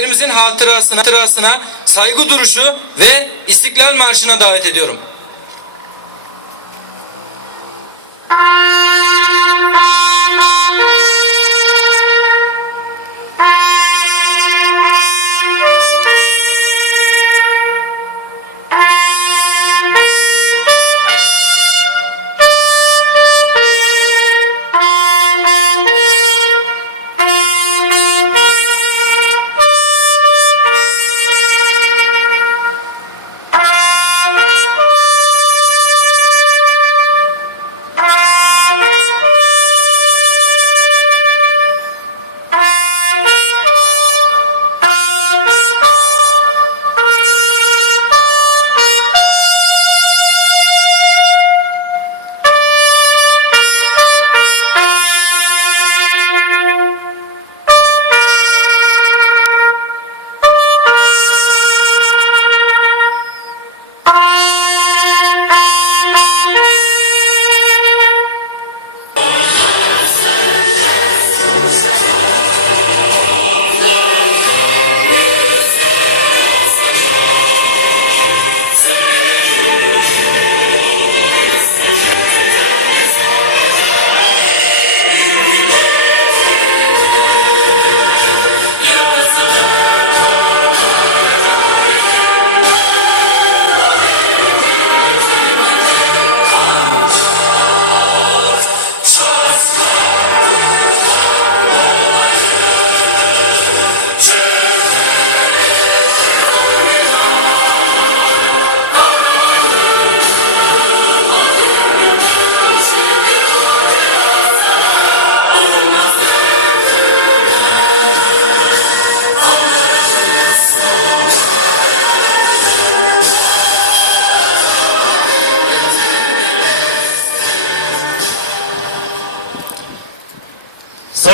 Şehrimizin hatırasına, hatırasına saygı duruşu ve İstiklal Marşı'na davet ediyorum.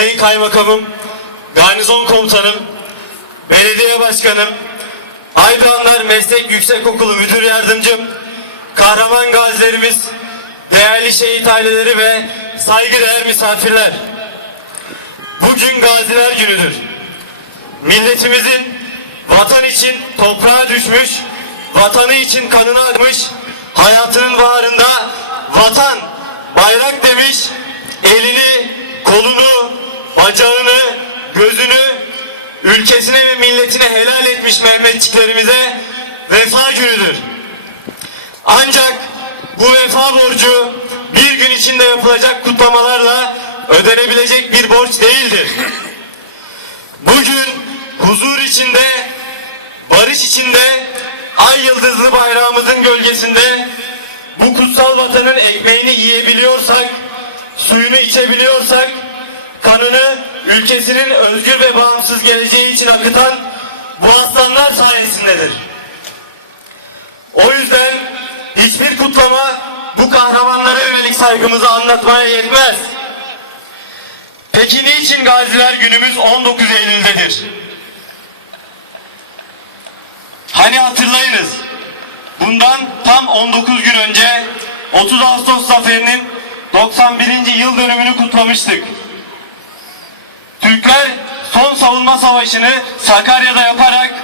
Sayın Kaymakamım, Garnizon Komutanım, Belediye Başkanım, Aydıranlar Meslek Yüksekokulu Müdür Yardımcım, kahraman gazilerimiz, değerli şehit aileleri ve saygıdeğer misafirler. Bugün Gaziler Günü'dür. Milletimizin vatan için toprağa düşmüş, vatanı için kanını akmış, hayatının baharında vatan, bayrak demiş, elini, kolunu, bacağını, gözünü, ülkesine ve milletine helal etmiş Mehmetçiklerimize vefa günüdür. Ancak bu vefa borcu bir gün içinde yapılacak kutlamalarla ödenebilecek bir borç değildir. Bugün huzur içinde, barış içinde, ay yıldızlı bayrağımızın gölgesinde bu kutsal vatanın ekmeğini yiyebiliyorsak, suyunu içebiliyorsak, kanını ülkesinin özgür ve bağımsız geleceği için akıtan bu aslanlar sayesindedir. O yüzden hiçbir kutlama bu kahramanlara yönelik saygımızı anlatmaya yetmez. Peki niçin Gaziler Günümüz 19 Eylül'dedir? Hani hatırlayınız. Bundan tam 19 gün önce 30 Ağustos zaferinin 91. yıl dönümünü kutlamıştık. Türkler son savunma savaşını Sakarya'da yaparak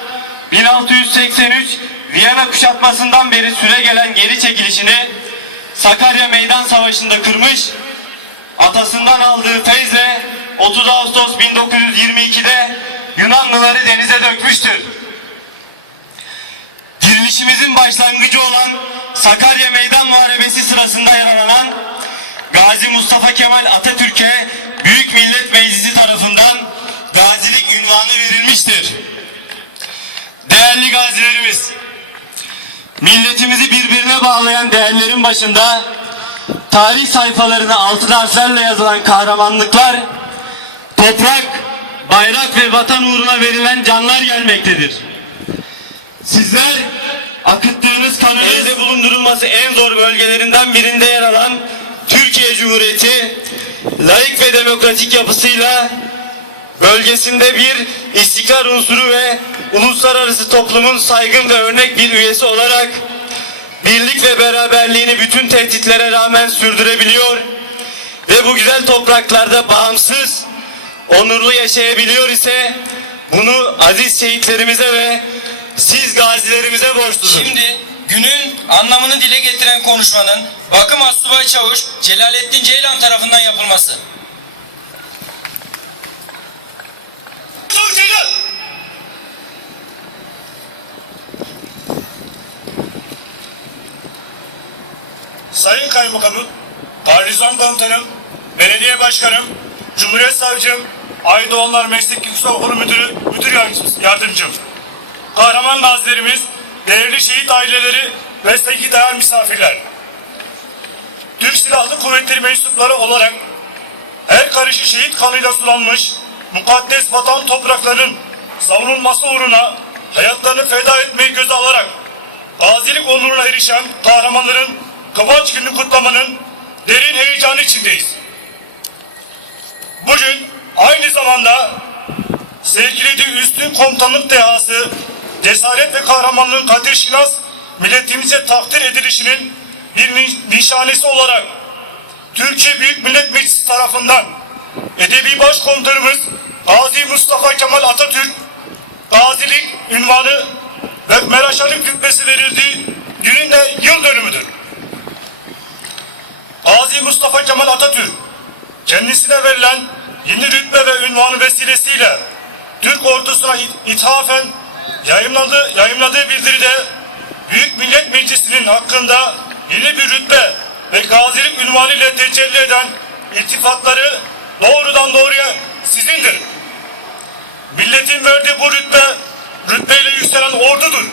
1683 Viyana kuşatmasından beri süre gelen geri çekilişini Sakarya Meydan Savaşı'nda kırmış, atasından aldığı feyzle 30 Ağustos 1922'de Yunanlıları denize dökmüştür. Dirilişimizin başlangıcı olan Sakarya Meydan Muharebesi sırasında yaralanan Gazi Mustafa Kemal Atatürk'e Büyük Millet Meclisi tarafından gazilik ünvanı verilmiştir. Değerli gazilerimiz, milletimizi birbirine bağlayan değerlerin başında tarih sayfalarına altın harflerle yazılan kahramanlıklar, toprak, bayrak ve vatan uğruna verilen canlar gelmektedir. Sizler akıttığınız kanın bulundurulması en zor bölgelerinden birinde yer alan Türkiye Cumhuriyeti laik ve demokratik yapısıyla bölgesinde bir istikrar unsuru ve uluslararası toplumun saygın ve örnek bir üyesi olarak birlik ve beraberliğini bütün tehditlere rağmen sürdürebiliyor ve bu güzel topraklarda bağımsız, onurlu yaşayabiliyor ise Bunu aziz şehitlerimize ve siz gazilerimize borçludur. Şimdi günün anlamını dile getiren konuşmanın Bakım Asubay Çavuş Celalettin Ceylan tarafından yapılması. Sayın Kaymakamım, Garnizon Komutanım, Belediye Başkanım, Cumhuriyet Savcım, Aydoğanlar Meslek Yüksekokulu Müdürü, Müdür Yardımcım, kahraman gazilerimiz, değerli şehit aileleri ve saygıdeğer misafirler. Türk Silahlı Kuvvetleri mensupları olarak her karışı şehit kanıyla sulanmış, mukaddes vatan topraklarının savunulması uğruna hayatlarını feda etmeyi göze alarak gazilik onuruna erişen kahramanların kıvanç gününü kutlamanın derin heyecanı içindeyiz. Bugün aynı zamanda sevgili üstün komutanlık dehası, cesaret ve kahramanlığın kadir şinas milletimize takdir edilişinin bir ni- nişanesi olarak Türkiye Büyük Millet Meclisi tarafından Edebi Başkomutanımız Gazi Mustafa Kemal Atatürk gazilik ünvanı ve meraşalık rütbesi verildiği günün de yıl dönümüdür. Gazi Mustafa Kemal Atatürk kendisine verilen yeni rütbe ve ünvanı vesilesiyle Türk ordusuna it- ithafen yayımladığı, yayımladığı bildiride Büyük Millet Meclisi'nin hakkında yeni bir rütbe ve gazilik ünvanı ile tecelli eden iltifatları doğrudan doğruya sizindir. Milletin verdiği bu rütbe, rütbeyle yükselen ordudur.